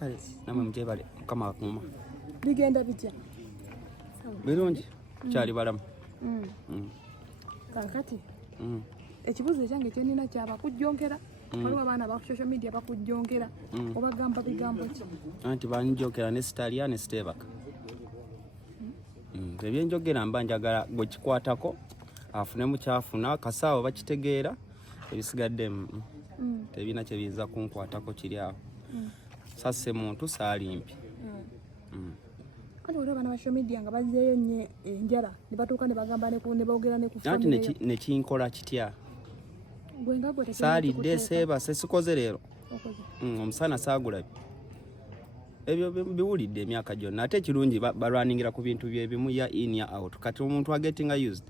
kale namwe mujebale mukama akuma bigenda bitya birungi kyali balamu kakati ekibuzo ekyange kyenina kyaba kujjonkera waliwo abaana ba social media bakujjonkera obagamba bigambo ki anti banjokera ne Stalia ne Stebaka ebyenjogera mba njagala gwe kikwatako afune mukyafuna kasaawo bakitegeera ebisigadde tebina kye biza kunkwatako kiri awo sasse muntu saalimpi kati waliwo abaana ba social media nga bazzeeyo nnyo enjala ne batuuka ne bagamba ne boogera ne ku anti nekinkola kitya gwe nga gwe saalidde seebase sikoze leero omusana saagulabye ebyo biwulidde emyaka gyonna ate ekirungi balwaningira ku bintu byebimu ya in ya out kati omuntu agetinga used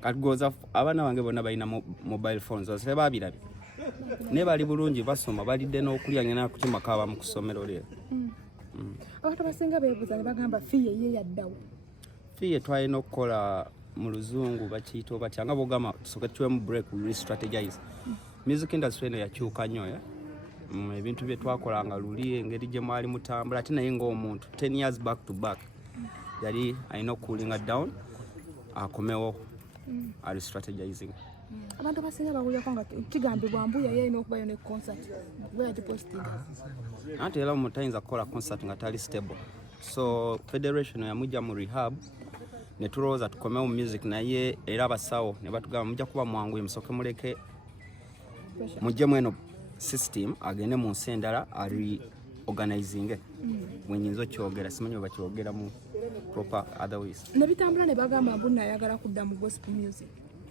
kati goza abaana bange bonna balina mobile phones ose babirabye ne bali bulungi basoma balidde n'okulya ngena kukimakaaba mu kusomero leero abantu abasinga beebuuza ne bagamba fiye ye yaddawo fiye twalina okukola mu luzungu bakiyita oba kyanga bogamba tusooke tuwemu break re-strategize music industry eno yakyuka nnyo ebintu bye twakolanga luli engeri gye mwali mutambula ate naye ng'omuntu 10 years back to back yali alina okulinga down akomewo ali strategizing abantu abasinga bawulirako nga kigambibwa mbuya ye alina okubayo ne concert bwe yagipostinga anti era omuntu ayinza kukola concert nga tali stable so federation yamujja mu rehab ne tulowooza tukomewo music naye era abasawo ne batugamba mujja kuba mwanguye musooke muleke mujjemu eno system agende mu nsi endala ali organizing mwenyinza okyogera simanyi oba kyogera mu proper otherwise ne bitambula ne bagamba mbu nayagala kudda mu gospel music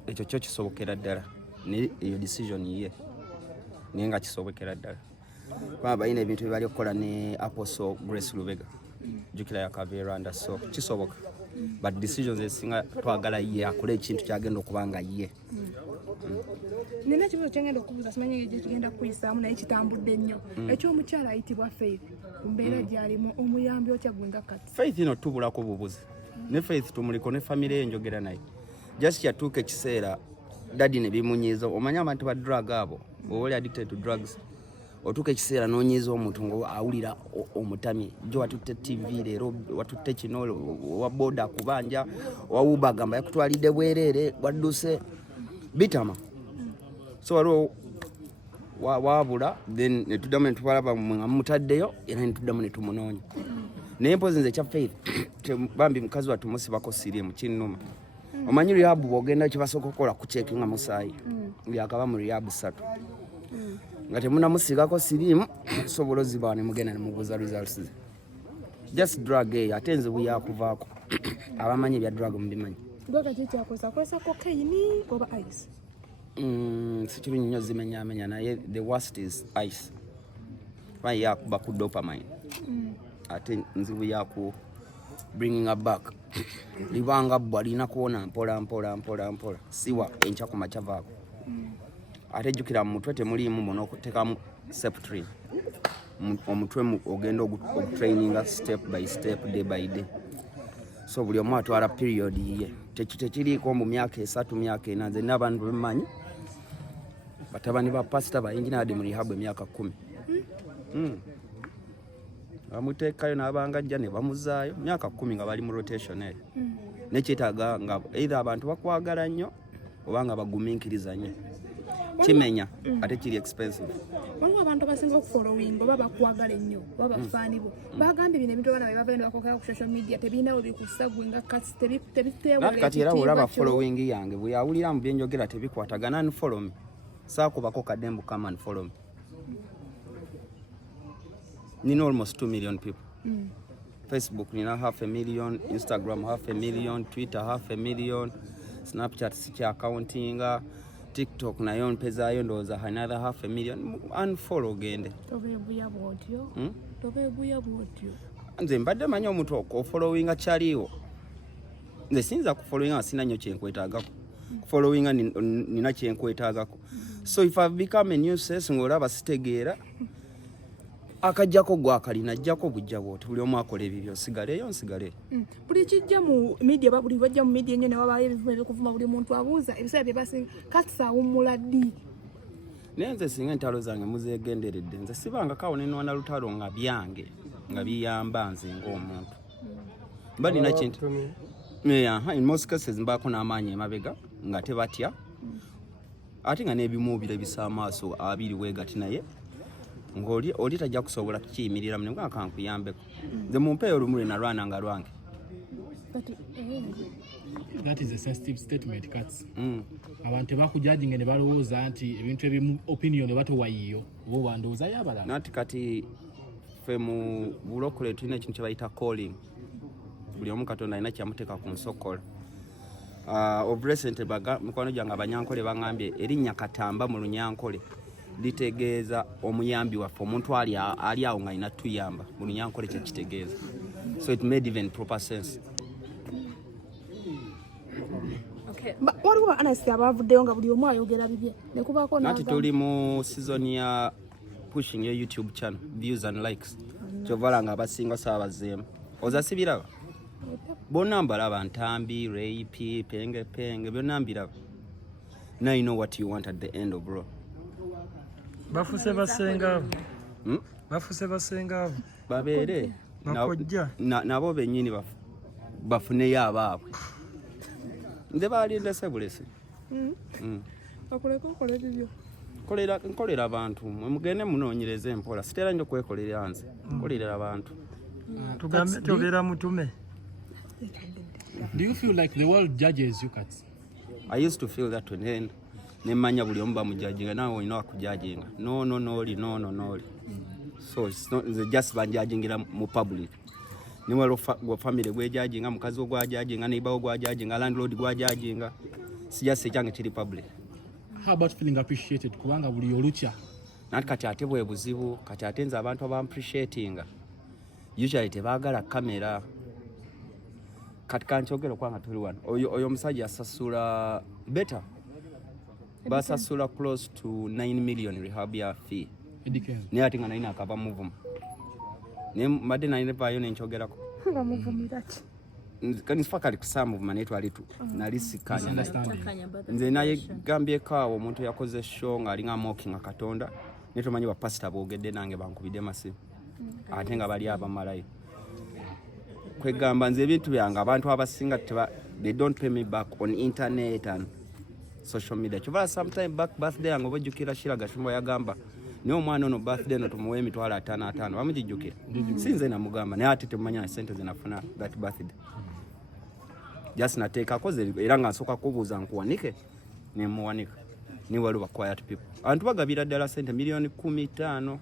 ekyo kyo kisobokera ddala eyo decision ye naye nga kisobokera ddala kuba balina ebintu bye bali okukola ne Apostle Grace Lubega jukira yakabeeranda so kisoboka but decisions ezisinga twagala ye akole ekintu kyagenda okuba nga ye nina ekibuzo kyengenda okubuuza simanyi gye kigenda kuyisaamu naye kitambudde nnyo ekyomukyala ayitibwa Faith mbeera gyalimu omuyambi otya gwe nga kati Faith ino tubulako bubuzi ne Faith tumuliko ne family ye njogera naye just kyatuuka ekiseera dadi ne bimunyiiza omanya abantu ba drug abo oba oli addicted to drugs otuuka ekiseera noonyiiza omuntu ng'awulira omutami gye watutte TV leero watutte kino wa boda kubanja wawuba agamba yakutwalidde bwereere wadduse bitama so waliwo wabula then netuddamu netwalaba nga mutaddeyo era netuddamu netumunoonya naye mpozi nze ekya Faith bambi mukazi watumusibako sirimu kinnuma omanyi rehab bw'ogenda kibasooka okukola kucekinga musaayi byakaba mu rehab 3 nga temunamusigako sirimu sobola ozibaa ne mugenda ne mubuuza results ze just drug eyo ate enzibu yakuvaako abamanyi ebya drug mubimanyi gwakati kyakozesa cocaine oba ice sikirungi nnyo zimenyamenya naye the worst is ice bayi yakuba ku dopamine ate nzibu yaku bringing her back libanga bwa lina kuona mpola siwa encha ku machavaako ate jukira mu mutwe temuliimu muno okutekamu septrin omutwe ogenda okutraininga step by step day by day so buli omu atwala period ye tekiriiko mu myaka 3 myaka 4 nze n'abantu bemanyi batabani ba pastor bayingi nadi mu rehab emyaka 10 bamuteekayo n'abangajja ne bamuzaayo myaka 10 nga bali mu rotation eyo nekyetaaga nga either abantu bakwagala nnyo oba nga bagumiikiriza nnyo kimenya ate kiri expensive waliwo abantu abasinga okufollowing oba bakwagala ennyo oba bafaani bo bagambye bino ebintu abaana bebava ne bakokera ku social media tebirinawo bikussa gwe nga kati tebiteewolera kati era olaba following yange bwe yawulira mu byenjogera tebikwatagana ni follow me saakubako kadembu come and follow me nina almost 2 million people Facebook nina 500,000 Instagram 500,000 Twitter 500,000 Snapchat sikya accountinga TikTok nayo mpezaayo ndowooza another 500,000 unfollow gende tobeebuya bwotyo nze mbadde manyi omuntu okufollowinga kyaliwo nze sinza kufollowinga sina nnyo kyenkwetaagako kufollowinga nina kyenkwetaagako so if I've become a nuisance ng'olaba sitegeera akajjako gwakalina ajjako bujja bwoti buli omu akola ebibyo nsigaleeyo nsigale buli kijja mu media buli bajja mu media ennyo ne wabaayo ebivume ebikuvuma buli muntu abuuza ebiseera bye basinga kati saawummula ddi nenze singa entalo zange muzegenderedde nze sibanga kawo nenona lutalo nga byange nga biyamba nze ng'omuntu mba nina kintu in most cases mbaako n'amaanyi emabega nga tebatya ate nga n'ebimuubira ebisa amaaso abiri weegati naye ng'oli tajja kusobola kukiyimirira mu nga kankuyambeko nze mumpeeyo olumu lwe nalwananga lwange. That is a sensitive statement, Kats. Abantu bakujajinga ne balowooza nti ebintu ebimu opinion batowayiyo bo bandooza yabala. Nati kati fe mu bulokole tulina ekintu kye bayita calling. Buli omu Katonda alina kyamuteeka ku nsokola. Of recent mukwano gyange abanyankole bangambye erinnya Katamba mu Lunyankole litegeeza omuyambi waffe omuntu ali awo nga alina tuyamba mu Lunyankole kye kitegeeza. So it made even proper sense. Waliwo anasi abavuddeyo nga buli omu ayogera bibye ne kubaako nati tuli mu season ya pushing your YouTube channel views and likes kyovala nga abasinga sabazeemu ozasibiraba bonna mbalaba Ntambi Rape penge byonna mbiraba. Now you know what you want at the end of bro. Bafuse basenga babeere nakojja nabo bennyini bafuneyo abaabwe nze baalinda sebulesi nkolera abantu mugende munoonyereza empola sitera nnyo kwekolera nze nkolerera abantu tugambe tyogera mutume. Do you feel like the world judges you, Kats? I used to feel that when nemanya buli omu bamujajinga nawe olina wakujajinga no. So it's not just banjajingira mu public. Niwe gwa family gwejajinga mukazi ogwajajinga neighbor ogwajajinga landlord gwajajinga sijase kyange kiri public. How about feeling appreciated kubanga buli olucha? Nati kati ate bwe buzibu kati ate nze abantu abamappreciatinga usually tebaagala kamera kati kankyogero kwanga tuli wano oyo musajja asasula better basasula close to 9 million rehab ya fee naye ate nga nalina akava muvuma naye mbadde nalina vaayo nenchogerako kanifa kali kusaa muvuma naye twalitu nalisikanya nze naye gambyeko awo omuntu yakoze show nga alinga mokinga Katonda naye tomanyi bapasita boogedde nange bankubidde masimu ate nga bali abamalayo kwegamba nze ebintu byange abantu abasinga they don't pay me back on internet and social media. Chovala sometime back birthday yange obujjukira Shira Gashumba yagamba niyo omwana ono birthday no tumuwe emitwalo 5 bamujijjukira sinze namugamba naye ate temumanya sente zinafuna that birthday just nateeka koze era nga nsooka kubuuza nkuwanike nemuwanika ni waliwo quiet people abantu bagabira ddala sente milioni 15.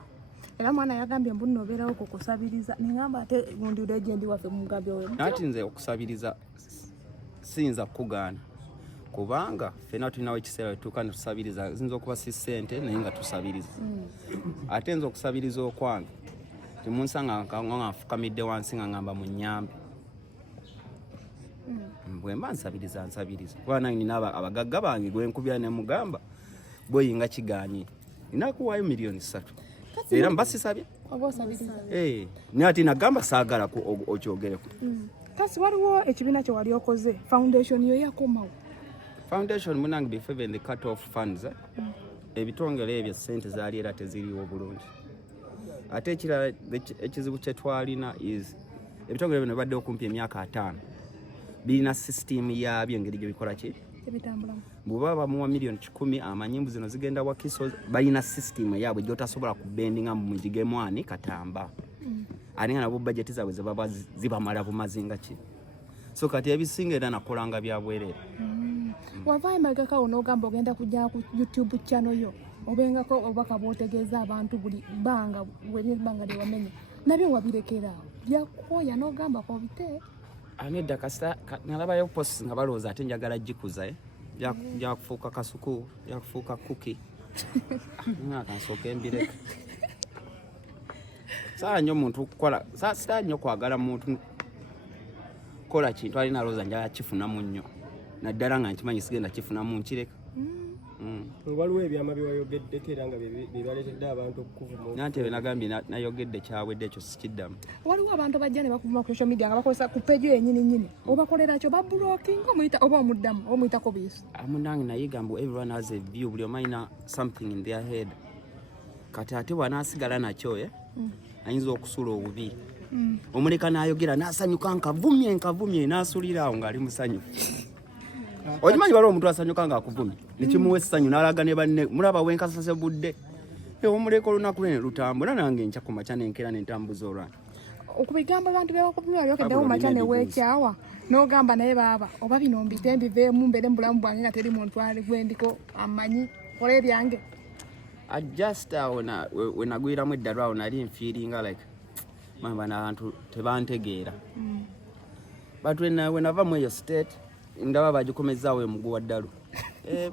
Era mwana yagambye mbu nnobeerawo kukusabiriza ningamba ate gundi legend waffe mugambye oyo nati nze okusabiriza siyinza kugaana kubanga fena tulinawo ekiseera wetuuka netusabiriza ziyinza okuba si ssente naye nga tusabiriza ate nze okusabiriza okwange temunsanga nga nfukamidde wansi nga ngamba mu nnyambe bwe mba nsabiriza kuba nange nina abagagga bange gwe nkubira ne mugamba bweyinga kigaanyi ninakuwaayo milioni 3 era mbasisabye naye ate nagamba saagala okyogereko. Kasi waliwo ekibiina kye wali okoze foundation yo yakomawo foundation munange before even the cut off funds ebitongole ebyo sente zaali era teziriwo bulungi ate ekirala ekizibu kye twalina is ebitongole bino bibadde okumpi emyaka 5 birina system yabyo engeri gye bikola ki ebitambulamu bw'oba bamuwa milioni 10 amanyimbu zino zigenda wakiso balina system yaabwe gy'otasobola kubendinga mu mujigemu Katamba ate nga nabo budget zaabwe zebaba zibamala bumazinga ki so kati ebisinga era nakolanga bya bwerere. Wava emagaka onogamba ogenda kujja ku YouTube channel yo obengako obaka bwotegeeza abantu buli banga banga lewamenya nabyo wabirekera byakoya nogamba ko bite anedda kasita nalabayo post nga balooza ate njagala jikuza yakufuuka kasuku yakufuuka kuki nakansooka embireka saa nnyo omuntu kukola saa nnyo kwagala muntu kola kintu alina alooza njagala kifunamu nnyo naddala nga nkimanyi sigenda kifunamu nkireka waliwo ebyama byewayogedeko era nga byebaleetedde abantu okukuvuma. Nantebe nagambye nayogedde kyawedde ekyo sikiddamu. Waliwo abantu bajja ne bakuvuma ku social media nga bakozesa ku page yennyini nnyini obakolera kyo bablocking oba omuddamu omuyitako biiso. Munange nayiga mbu everyone has a view, buli omu alina something in their head. Kati ate bwanaasigala nakyo ayinza okusula obubi. Omuleka n'ayogera n'asanyuka nkavumye n'asulira awo ng'ali musanyufu. Okimanyi waliwo omuntu asanyuka ng'akuvumye nekimuwa essanyu n'alaga ne banne mulaba wenkasase budde. Omuleka olunaku lwe ne lutambula nange nkya ku makya n'enkeera n'entambuza olwange. Okubigambo abantu bebakuvumya walyokeddewo mu makya ne weekyawa n'ogamba naye baaba oba bino mbite mbiveemu mbeere mu bulamu bwange nga teri muntu ali gwendiko amanyi kola ebyange. Just we nagwiramu eddalo awo nali nfiiringa like bano abantu tebantegeera. But when nava mu eyo state ndaba bagikomezaawo emuggu wa ddalu.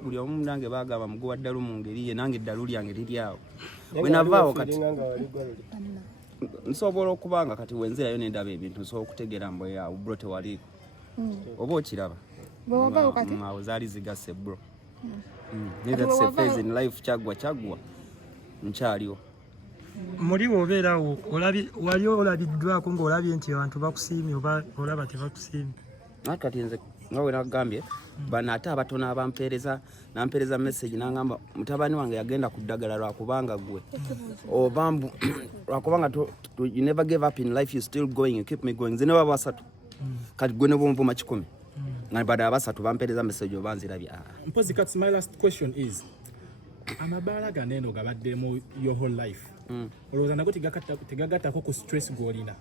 Buli omu nange baagamba muggu wa ddalu mu ngeri ye nange eddalu lyange liri awo. We navaawo kati nsobola okubanga kati wenzirayo nendaba ebintu nsobola okutegeera mbu awo bro tewaliiko. Oba okiraba awo zaali zigasse bro. That's a phase in life. Chagwa nkyaliwo. Muri wobeerawo wali olabiddwako ng'olabye nti abantu bakusiimye oba olaba tebakusiimye? Kati nze nga we nagambye bano ate abatono abampeereza nampeereza message n'angamba mutabani wange yagenda ku ddagala lwakubanga gwe oba mbu lwakubanga you never give up in life, you still going, you keep me going. Nze ne baba basatu kati gwe ne bumvuma 10 nga bada abasatu bampeereza message oba nzirabye. Mpozi kati my last question is amabaala ganeno gabaddemu your whole life. Olowooza nago tegagattako ku stress gw'olina?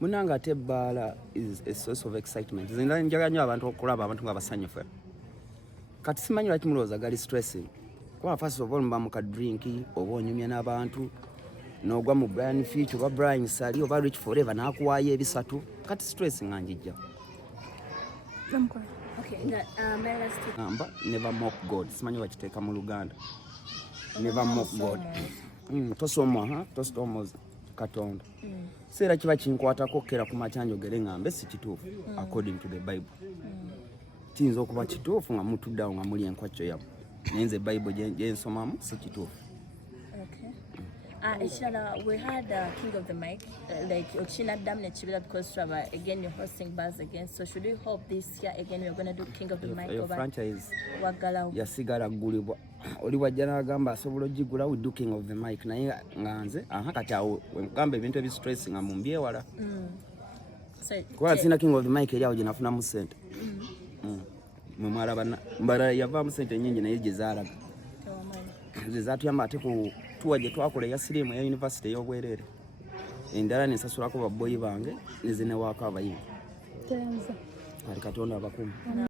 Munange ate ebbaala is a source of excitement. Nze njagala nnyo abantu okulaba abantu nga basanyufu. Kati simanyi lwaki mulowooza gali stressing. Kuba first of all mba mu kadrinki oba onyumya n'abantu n'ogwa mu Brian Fitch oba Brian Sali oba Rich Forever n'akuwaayo ebisatu. Kati stressing nga njijja. Namba never mock God. Simanyi wakiteeka mu Luganda. Never mock God. Tosoomoza Katonda. Seera kiba kinkwatako kera ku makya njogere ngambe si kituufu according to the Bible. Kiyinza okuba kituufu nga mutuddawo nga muli enkwacyo yammwe. Naye nze Bible gye nsomamu si kituufu. Ishara, we had King of the Mic, like Ochina Damne Chibila, because again you're hosting bars again. So should we hope this year again we're going to do King of the Mic? Your franchise Wagala yasigala gulibwa. Oli wajjana agamba asobola ogigula we do King of the Mic naye nganze kati awo wemugamba ebintu ebistress nga mumbyewala. Kuba sina King of the Mic eri awo gye nafunamu ssente. Mwalaba mbala yavaamu ssente nnyingi naye gye zaalaga. Ze zatuyamba ate ku tuwa gye twakola eya siriimu ya University ey'Obwereere. Endala ne nsasulako babboyi bange ne ze ne waako abayimbi. Kati Katonda abakuuma.